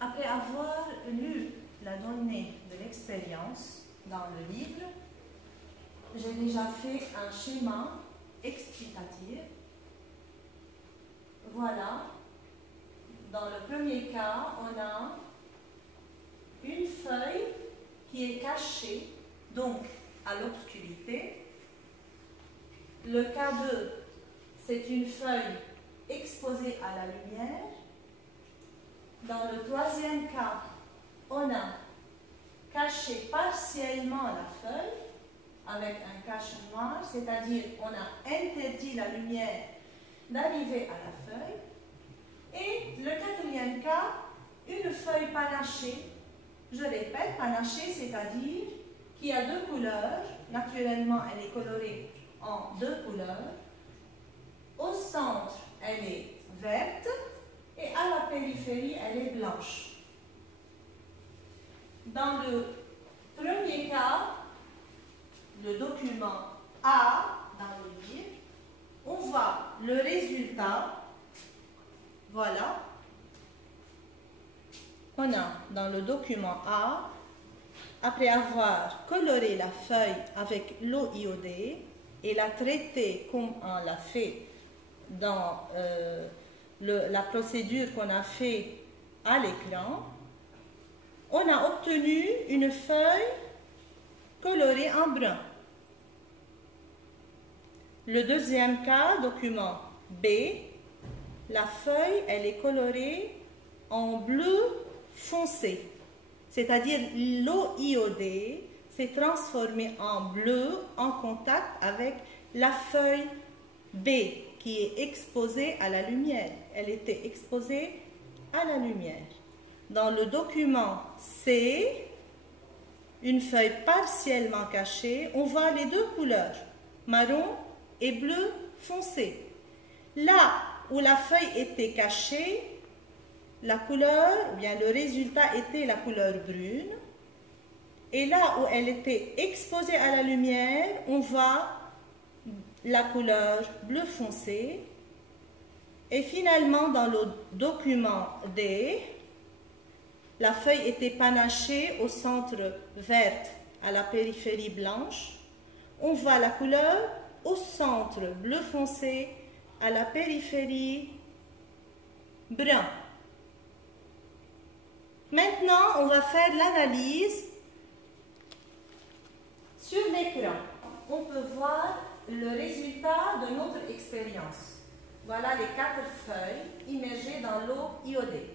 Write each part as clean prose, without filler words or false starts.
Après avoir lu la donnée de l'expérience dans le livre, j'ai déjà fait un schéma explicatif. Voilà. Dans le premier cas, on a une feuille qui est cachée, donc à l'obscurité. Le cas 2, c'est une feuille exposée à la lumière. Dans le troisième cas, on a caché partiellement la feuille avec un cache noir, c'est-à-dire on a interdit la lumière d'arriver à la feuille. Et le quatrième cas, une feuille panachée. Je répète, panachée, c'est-à-dire qui a deux couleurs. Naturellement, elle est colorée en deux couleurs. Au centre, elle est verte et à la périphérie, elle est blanche. Dans le premier cas, le document A dans le livre, on voit le résultat. Voilà. On a dans le document A, après avoir coloré la feuille avec l'eau iodée et la traité comme on l'a fait dans la procédure qu'on a fait à l'écran, on a obtenu une feuille colorée en brun. Le deuxième cas, document B, la feuille, elle est colorée en bleu foncé, c'est-à-dire l'eau iodée s'est transformée en bleu en contact avec la feuille B qui est exposée à la lumière. Elle était exposée à la lumière. Dans le document C, une feuille partiellement cachée, on voit les deux couleurs, marron et bleu foncé. Là où la feuille était cachée, la couleur, ou bien le résultat était la couleur brune. Et là où elle était exposée à la lumière, on voit la couleur bleu foncé. Et finalement, dans le document D, la feuille était panachée au centre verte, à la périphérie blanche. On voit la couleur au centre bleu foncé, à la périphérie brun. Maintenant, on va faire l'analyse sur l'écran. On peut voir le résultat de notre expérience. Voilà les 4 feuilles immergées dans l'eau iodée.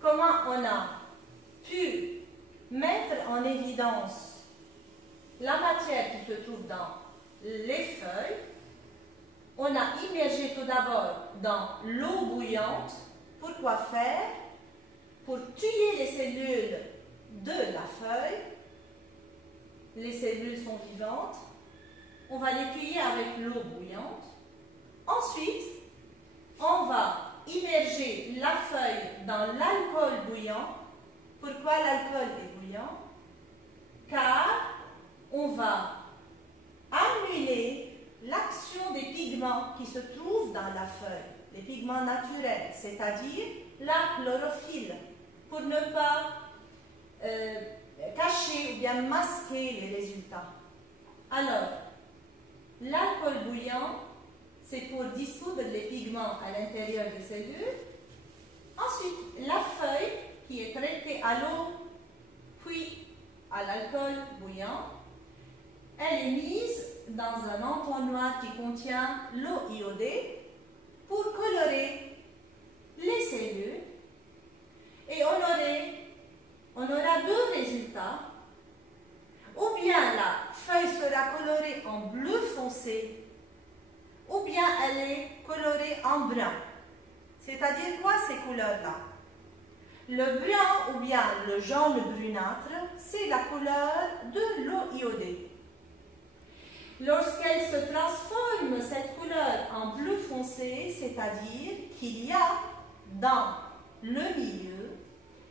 Comment on a pu mettre en évidence la matière qui se trouve dans les feuilles? On a immergé tout d'abord dans l'eau bouillante. Pourquoi faire? Pour tuer les cellules de la feuille. Les cellules sont vivantes. On va les tuer avec l'eau bouillante. Ensuite, on va immerger la feuille dans l'alcool bouillant. Pourquoi l'alcool est bouillant? Car on va annuler l'action des pigments qui se trouvent dans la feuille, les pigments naturels, c'est-à-dire la chlorophylle, pour ne pas cacher ou bien masquer les résultats. Alors, l'alcool bouillant, c'est pour dissoudre les pigments à l'intérieur des cellules. Ensuite, la feuille qui est traitée à l'eau, puis à l'alcool bouillant, elle est mise dans un entonnoir qui contient l'eau iodée pour colorer les cellules. Et on aura deux résultats. Ou bien la feuille sera colorée en bleu foncé, ou bien elle est colorée en brun. C'est-à-dire quoi ces couleurs-là? Le brun ou bien le jaune brunâtre, c'est la couleur de l'eau iodée. Lorsqu'elle se transforme, cette couleur, en bleu foncé, c'est-à-dire qu'il y a dans le milieu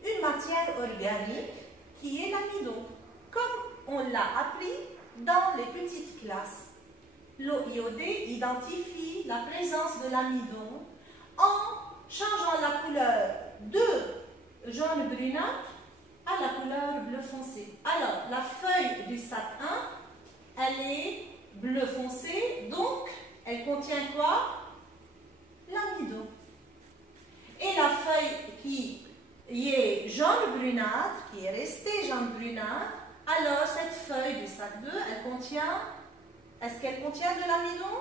une matière organique qui est l'amidon, comme on l'a appris dans les petites classes. L'eau iodée identifie la présence de l'amidon en changeant la couleur de jaune brunâtre à la couleur bleu foncé. Alors, la feuille du sac 1, elle est bleu foncé, donc elle contient quoi? L'amidon. Et la feuille qui est jaune brunâtre, qui est restée jaune brunâtre, alors cette feuille du sac 2, elle contient, est-ce qu'elle contient de l'amidon?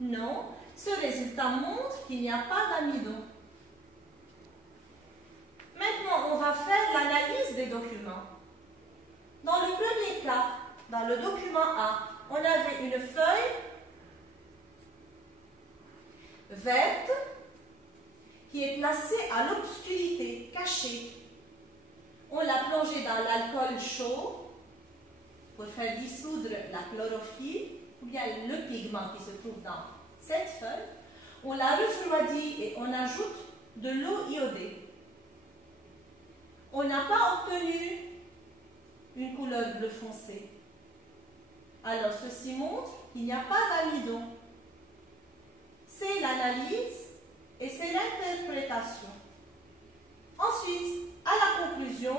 Non. Ce résultat montre qu'il n'y a pas d'amidon. Maintenant, on va faire l'analyse des documents. Dans le premier cas, dans le document A, on avait une feuille verte qui est placée à l'obscurité, cachée. On l'a plongée dans l'alcool chaud pour faire dissoudre la chlorophylle ou bien le pigment qui se trouve dans cette feuille. On la refroidit et on ajoute de l'eau iodée. On n'a pas obtenu une couleur bleu foncé. Alors, ceci montre qu'il n'y a pas d'amidon. C'est l'analyse et c'est l'interprétation. Ensuite, à la conclusion,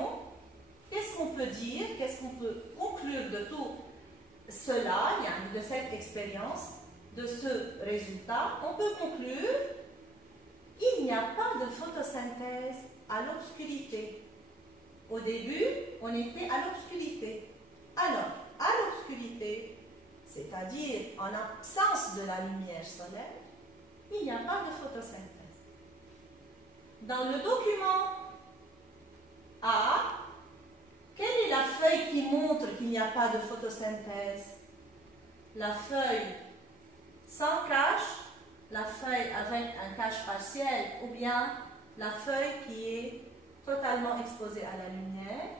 qu'est-ce qu'on peut dire, qu'est-ce qu'on peut conclure de tout cela, de cette expérience, de ce résultat? On peut conclure qu'il n'y a pas de photosynthèse à l'obscurité. Au début, on était à l'obscurité. Alors, à l'obscurité, c'est-à-dire en absence de la lumière solaire, il n'y a pas de photosynthèse. Dans le document A, quelle est la feuille qui montre qu'il n'y a pas de photosynthèse? La feuille sans cache, la feuille avec un cache partiel ou bien la feuille qui est totalement exposée à la lumière.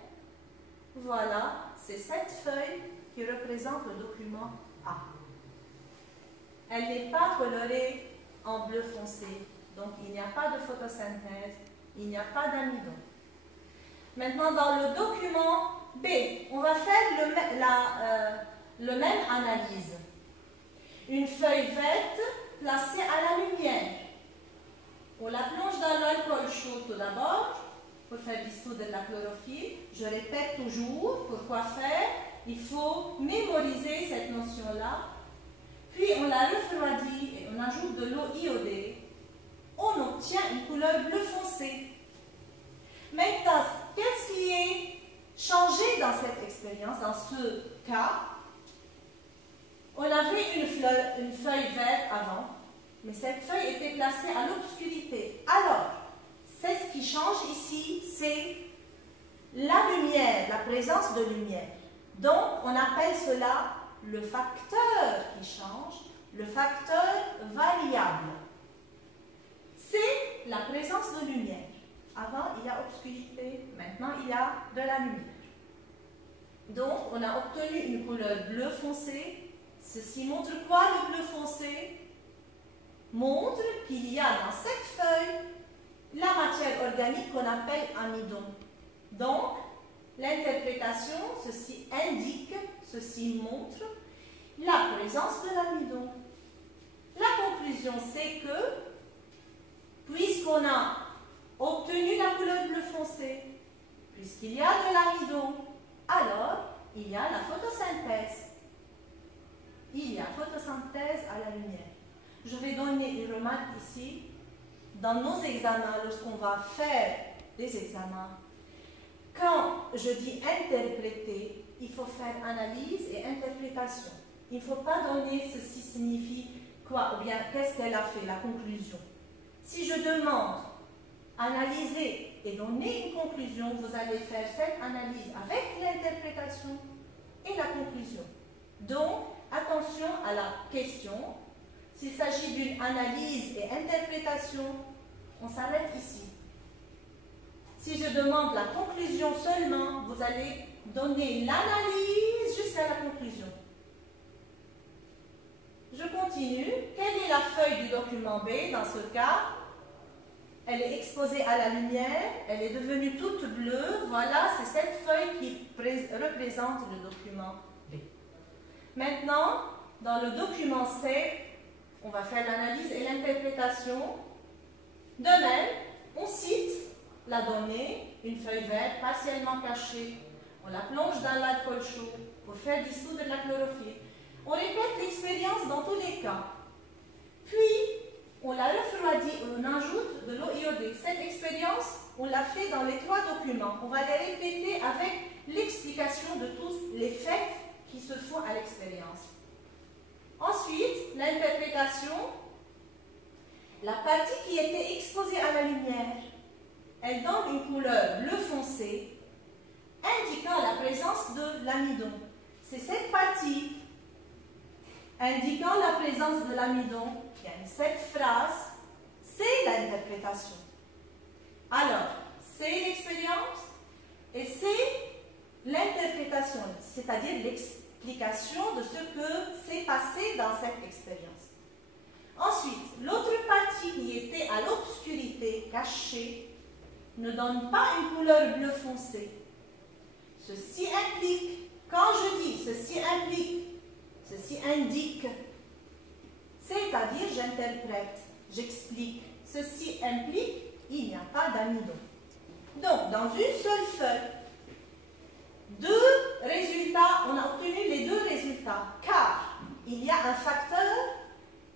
Voilà, c'est cette feuille qui représente le document A. Elle n'est pas colorée en bleu foncé, donc il n'y a pas de photosynthèse, il n'y a pas d'amidon. Maintenant, dans le document B, on va faire le même analyse. Une feuille verte placée à la lumière. On la plonge dans l'alcool chaud tout d'abord, pour faire dissoudre la chlorophylle. Je répète toujours, pourquoi faire? Il faut mémoriser cette notion-là. Puis on la refroidit et on ajoute de l'eau iodée. On obtient une couleur bleu foncé. Maintenant, qu'est-ce qui est changé dans cette expérience, dans ce cas? On avait une feuille verte avant, mais cette feuille était placée à l'obscurité. Alors, c'est ce qui change ici, c'est la lumière, la présence de lumière. Donc, on appelle cela le facteur qui change, le facteur variable. C'est la présence de lumière. Avant, il y a obscurité, maintenant, il y a de la lumière. Donc, on a obtenu une couleur bleu foncé. Ceci montre quoi, le bleu foncé? Montre qu'il y a dans cette feuille la matière organique qu'on appelle amidon. Donc, l'interprétation, ceci indique, ceci montre la présence de l'amidon. La conclusion, c'est que, puisqu'on a obtenu la couleur bleu foncé, puisqu'il y a de l'amidon, alors il y a la photosynthèse. Il y a photosynthèse à la lumière. Je vais donner une remarque ici. Dans nos examens, lorsqu'on va faire des examens, quand je dis interpréter, il faut faire analyse et interprétation. Il ne faut pas donner ceci signifie quoi, ou bien qu'est-ce qu'elle a fait, la conclusion. Si je demande analyser et donner une conclusion, vous allez faire cette analyse avec l'interprétation et la conclusion. Donc, attention à la question. S'il s'agit d'une analyse et interprétation, on s'arrête ici. Si je demande la conclusion seulement, vous allez donner l'analyse jusqu'à la conclusion. Je continue. Quelle est la feuille du document B dans ce cas? Elle est exposée à la lumière, elle est devenue toute bleue. Voilà, c'est cette feuille qui représente le document B. Maintenant, dans le document C, on va faire l'analyse et l'interprétation. De même, on cite la donnée, une feuille verte partiellement cachée. On la plonge dans l'alcool chaud pour faire dissoudre la chlorophylle. On répète l'expérience dans tous les cas. Puis, on la refroidit, on ajoute de l'eau iodée. Cette expérience, on l'a fait dans les 3 documents. On va les répéter avec l'explication de tous les faits qui se font à l'expérience. Ensuite, l'interprétation. La partie qui était exposée à la lumière, elle donne une couleur bleu foncé, indiquant la présence de l'amidon. C'est cette partie indiquant la présence de l'amidon, qui a cette phrase, c'est l'interprétation. Alors, c'est l'expérience et c'est l'interprétation, c'est-à-dire l'explication de ce que s'est passé dans cette expérience. Ensuite, l'autre partie qui était à l'obscurité, cachée, ne donne pas une couleur bleu foncé. Ceci implique, quand je dis ceci implique, ceci indique, c'est-à-dire j'interprète, j'explique. Ceci implique, il n'y a pas d'amidon. Donc, dans une seule feuille, 2 résultats, on a obtenu les 2 résultats, car il y a un facteur,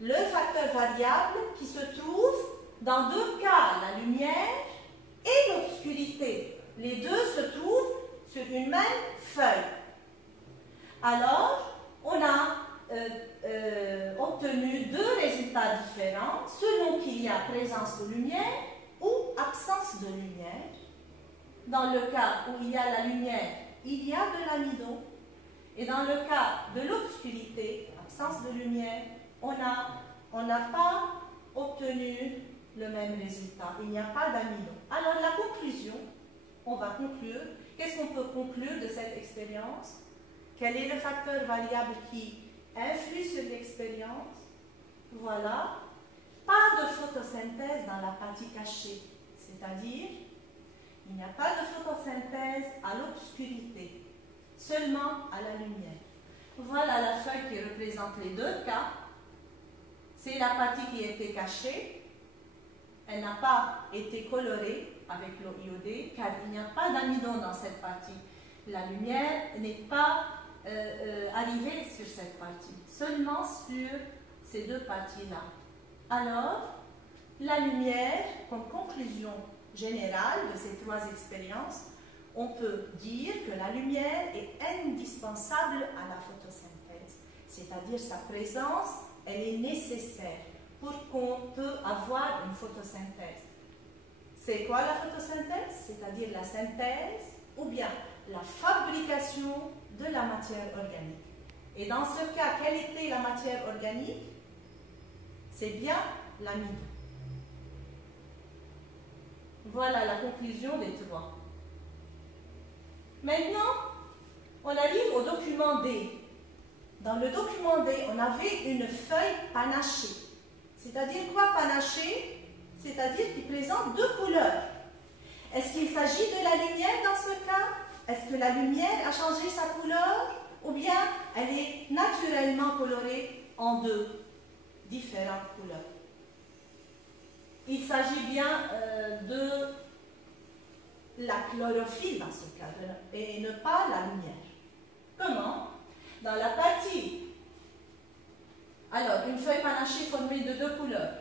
le facteur variable, qui se trouve dans 2 cas, la lumière et l'obscurité. Les 2 se trouvent sur une même feuille. Alors, on a obtenu 2 résultats différents selon qu'il y a présence de lumière ou absence de lumière. Dans le cas où il y a la lumière, il y a de l'amidon. Et dans le cas de l'obscurité, absence de lumière, on n'a pas obtenu le même résultat. Il n'y a pas d'amidon. Alors la conclusion, on va conclure. Qu'est-ce qu'on peut conclure de cette expérience? Quel est le facteur variable qui influe sur l'expérience? Voilà. Pas de photosynthèse dans la partie cachée. C'est-à-dire, il n'y a pas de photosynthèse à l'obscurité, seulement à la lumière. Voilà la feuille qui représente les 2 cas. C'est la partie qui a été cachée. Elle n'a pas été colorée avec l'eau iodée car il n'y a pas d'amidon dans cette partie. La lumière n'est pas arrivée sur cette partie, seulement sur ces 2 parties-là. Alors, la lumière, comme conclusion générale de ces 3 expériences, on peut dire que la lumière est indispensable à la photosynthèse, c'est-à-dire sa présence, elle est nécessaire pour qu'on peut avoir une photosynthèse. C'est quoi la photosynthèse? C'est-à dire la synthèse ou bien la fabrication de la matière organique. Et dans ce cas, quelle était la matière organique? C'est bien l'amidon. Voilà la conclusion des 3. Maintenant, on arrive au document D. Dans le document D, on avait une feuille panachée. C'est-à-dire quoi panachée? C'est-à-dire qui présente 2 couleurs. Est-ce qu'il s'agit de la lumière dans ce cas? Est-ce que la lumière a changé sa couleur? Ou bien elle est naturellement colorée en 2 différentes couleurs? Il s'agit bien de la chlorophylle dans ce cas, et ne pas la lumière. Comment? Dans la partie, alors une feuille panachée formée de 2 couleurs.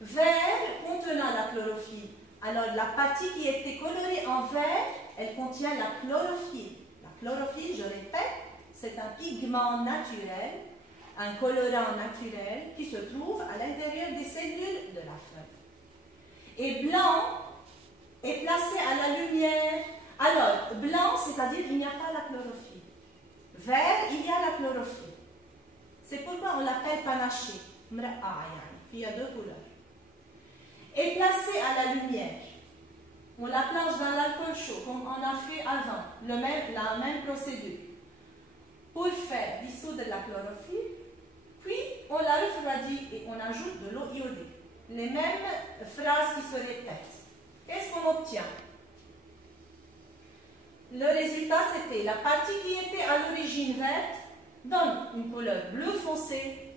Vert contenant la chlorophylle. Alors la partie qui a été colorée en vert, elle contient la chlorophylle. La chlorophylle, je répète, c'est un pigment naturel, un colorant naturel qui se trouve à l'intérieur des cellules de la feuille. Et blanc est placé à la lumière. Alors, blanc, c'est-à-dire il n'y a pas la chlorophylle. Vert, il y a la chlorophylle. C'est pourquoi on l'appelle panaché. Il y a 2 couleurs. Et placé à la lumière. On la plonge dans l'alcool chaud, comme on a fait avant, la même procédure. Pour faire dissoudre la chlorophylle, puis on la refroidit et on ajoute de l'eau iodée. Les mêmes phrases qui se répètent. Qu'est-ce qu'on obtient? Le résultat, c'était la partie qui était à l'origine verte donne une couleur bleu foncé,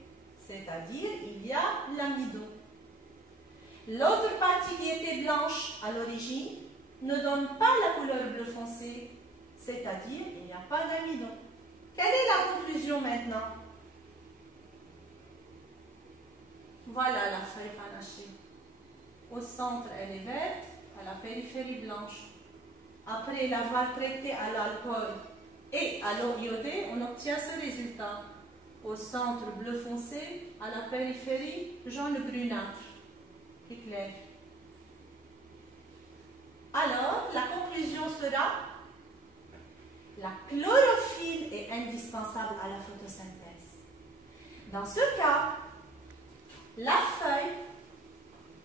c'est-à-dire il y a l'amidon. L'autre partie qui était blanche à l'origine ne donne pas la couleur bleu foncé, c'est-à-dire il n'y a pas d'amidon. Quelle est la conclusion maintenant? Voilà la feuille panachée. Au centre, elle est verte, à la périphérie blanche. Après l'avoir traitée à l'alcool et à l'eau iodée, on obtient ce résultat. Au centre, bleu foncé, à la périphérie, jaune brunâtre, clair. Alors, la conclusion sera: la chlorophylle est indispensable à la photosynthèse. Dans ce cas, la feuille,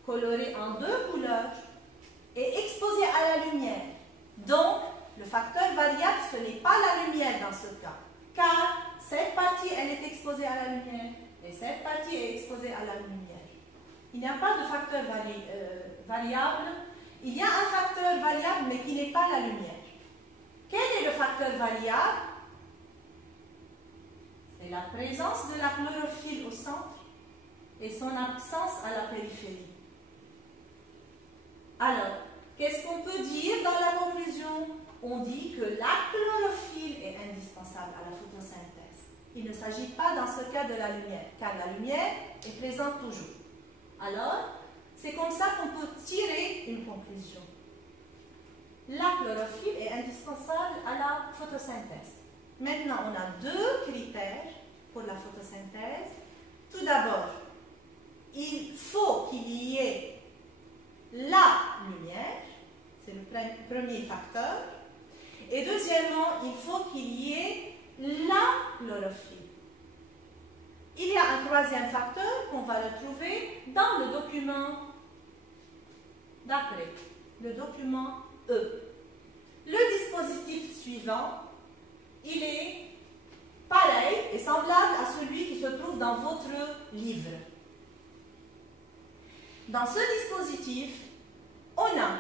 colorée en deux couleurs, est exposée à la lumière. Donc, le facteur variable, ce n'est pas la lumière dans ce cas, car cette partie, elle est exposée à la lumière et cette partie est exposée à la lumière. Il n'y a pas de facteur variable. Il y a un facteur variable, mais qui n'est pas la lumière. Quel est le facteur variable? C'est la présence de la chlorophylle au centre et son absence à la périphérie. Alors, qu'est-ce qu'on peut dire dans la conclusion? On dit que la chlorophylle est indispensable à la photosynthèse. Il ne s'agit pas dans ce cas de la lumière, car la lumière est présente toujours. Alors, c'est comme ça qu'on peut tirer une conclusion. La chlorophylle est indispensable à la photosynthèse. Maintenant, on a deux critères pour la photosynthèse. Tout d'abord, il faut qu'il y ait la lumière, c'est le premier facteur. Et deuxièmement, il faut qu'il y ait la chlorophylle. Il y a un troisième facteur qu'on va retrouver dans le document d'après, le document E. Le dispositif suivant, il est pareil et semblable à celui qui se trouve dans votre livre. Dans ce dispositif, on a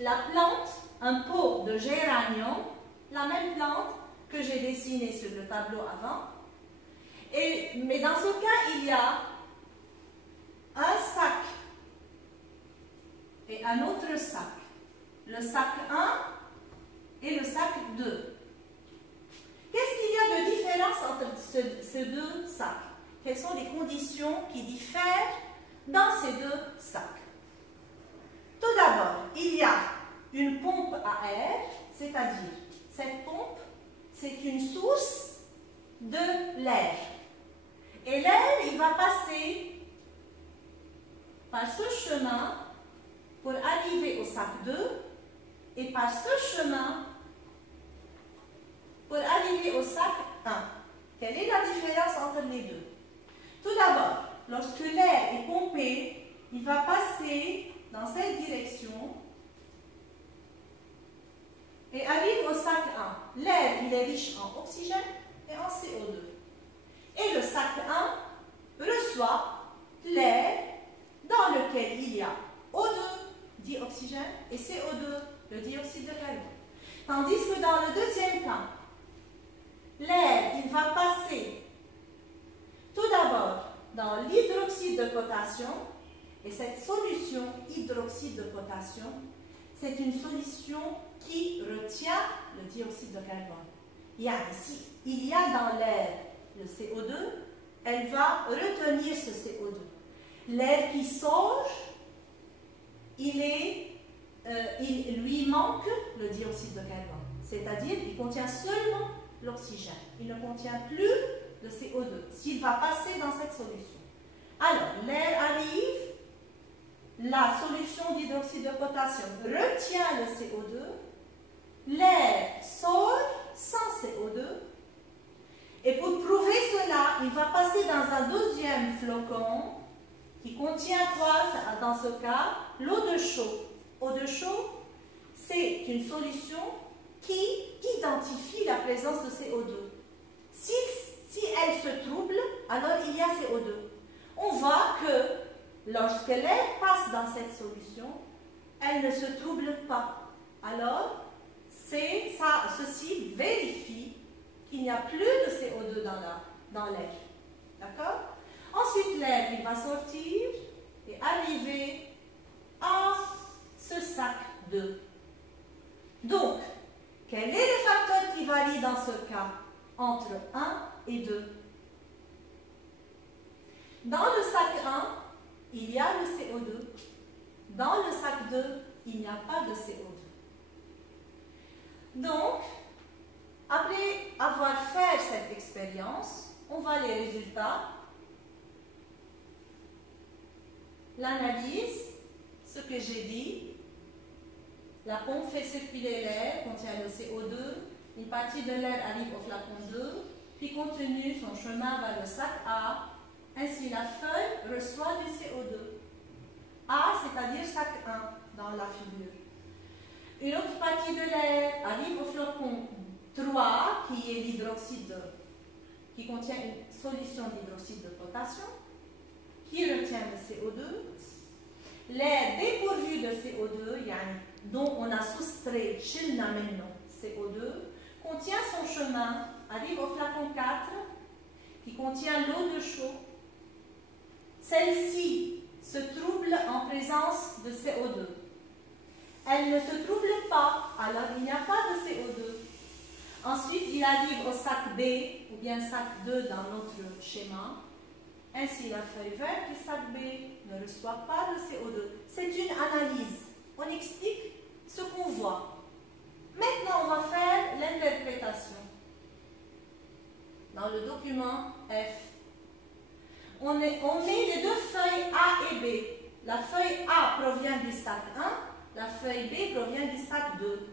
la plante, un pot de géranium, la même plante que j'ai dessinée sur le tableau avant. Mais dans ce cas, il y a un sac et un autre sac. Le sac 1 et le sac 2. Qu'est-ce qu'il y a de différence entre ces deux sacs? Quelles sont les conditions qui diffèrent dans ces deux sacs? Tout d'abord, il y a une pompe à air, c'est-à-dire cette pompe, c'est une source de l'air. Et l'air, il va passer par ce chemin pour arriver au sac 2 et par ce chemin pour arriver au sac 1. Quelle est la différence entre les deux? Tout d'abord, lorsque l'air est pompé, il va passer dans cette direction et arrive au sac 1. L'air, il est riche en oxygène et en CO2. Et le sac 1 reçoit l'air dans lequel il y a O2, dioxygène, et CO2, le dioxyde de carbone. Tandis que dans le deuxième cas, l'air, il va passer tout d'abord dans l'hydroxyde de potassium, et cette solution hydroxyde de potassium, c'est une solution qui retient le dioxyde de carbone. Il y a dans l'air le CO2, elle va retenir ce CO2. L'air qui sort, il lui manque le dioxyde de carbone, c'est-à-dire qu'il contient seulement l'oxygène. Il ne contient plus le CO2 s'il va passer dans cette solution. Alors, l'air arrive, la solution d'hydroxyde de potassium retient le CO2, l'air sort sans CO2, et pour prouver cela, il va passer dans un deuxième flocon qui contient quoi dans ce cas? L'eau de chaux. Eau de chaux, c'est une solution qui identifie la présence de CO2. Si elle se trouble, alors il y a CO2. On voit que lorsque l'air passe dans cette solution, elle ne se trouble pas. Alors, ceci vérifie qu'il n'y a plus de CO2 dans l'air. D'accord? Ensuite, l'air, il va sortir et arriver à ce sac 2. Donc, quel est le facteur qui varie dans ce cas entre 1 et 2? Dans le sac 1, il y a le CO2. Dans le sac 2, il n'y a pas de CO2. Donc, après avoir fait cette expérience, on voit les résultats, l'analyse, ce que j'ai dit. La pompe fait circuler l'air, contient le CO2, une partie de l'air arrive au flacon 2, puis continue son chemin vers le sac A. Ainsi, la feuille reçoit du CO2. A, c'est-à-dire sac 1 dans la figure. Une autre partie de l'air arrive au flacon 3, qui est l'hydroxyde, qui contient une solution d'hydroxyde de potassium, qui retient le CO2. L'air dépourvu de CO2, dont on a soustrait CO2, contient son chemin, arrive au flacon 4, qui contient l'eau de chaud. Celle-ci se trouble en présence de CO2. Elle ne se trouble pas, alors il n'y a pas de CO2. Ensuite, il arrive au sac B, ou bien sac 2 dans notre schéma. Ainsi, la feuille verte du sac B ne reçoit pas de CO2. C'est une analyse. On explique ce qu'on voit. Maintenant, on va faire l'interprétation. Dans le document F, on met les deux feuilles A et B. La feuille A provient du sac 1, la feuille B provient du sac 2.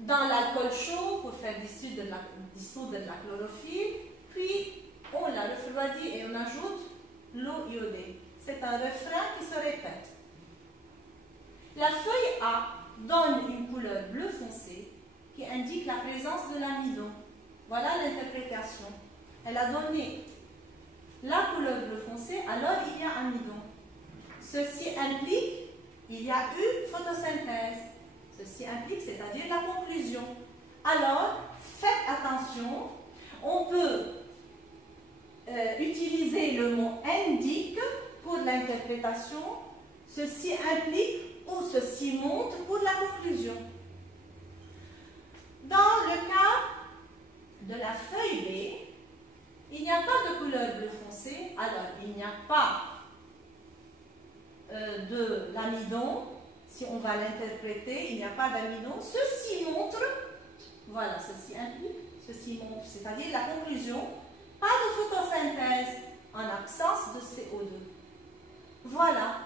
Dans l'alcool chaud, pour faire dissoudre de la chlorophylle, puis on la refroidit et on ajoute l'eau iodée. C'est un refrain qui se répète. La feuille A donne une couleur bleu foncé qui indique la présence de l'amidon. Voilà l'interprétation. Elle a donné la couleur bleu foncé, alors il y a amidon. Ceci implique qu'il y a eu photosynthèse. Ceci implique, c'est-à-dire la conclusion. Alors, faites attention, on peut utiliser le mot indique pour l'interprétation. Ceci implique ou ceci montre pour la conclusion. Dans le cas de la feuille B, il n'y a pas de couleur bleu foncé, alors il n'y a pas de l'amidon. Si on va l'interpréter, il n'y a pas d'amidon. Ceci montre, voilà, ceci implique, ceci montre, c'est-à-dire la conclusion, pas de photosynthèse en absence de CO2. Voilà.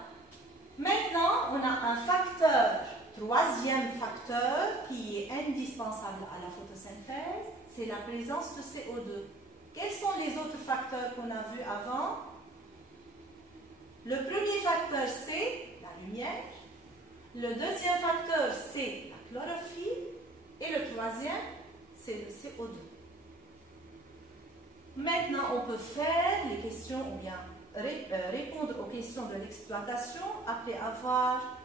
Maintenant, on a un facteur, troisième facteur, qui est indispensable à la photosynthèse, c'est la présence de CO2. Quels sont les autres facteurs qu'on a vus avant? Le premier facteur, c'est la lumière. Le deuxième facteur, c'est la chlorophylle. Et le troisième, c'est le CO2. Maintenant, on peut faire les questions, ou bien répondre aux questions de l'exploitation après avoir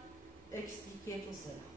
expliqué tout cela.